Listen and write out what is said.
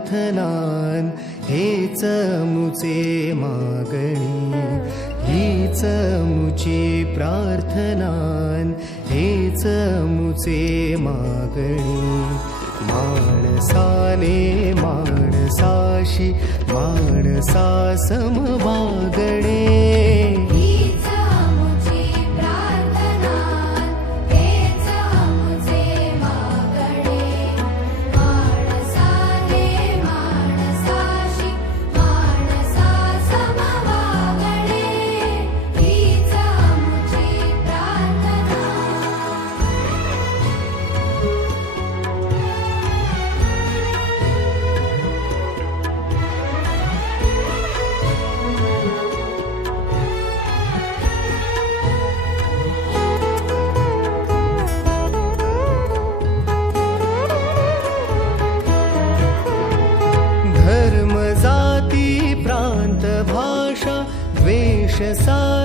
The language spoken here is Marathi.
प्रार्थनान हेच मुचे मागणी, हीच मुची प्रार्थनान हेच मुचे मागणी. माणसाने माणसाशी माणसा समवागणे, हीच मुची प्रार्थना हेच मुचे मागणे. माणसाने माणसाशी माणसा समवागणे, हीच मुची प्रार्थना. धर्म जाती प्रांत भाषा द्वेष सा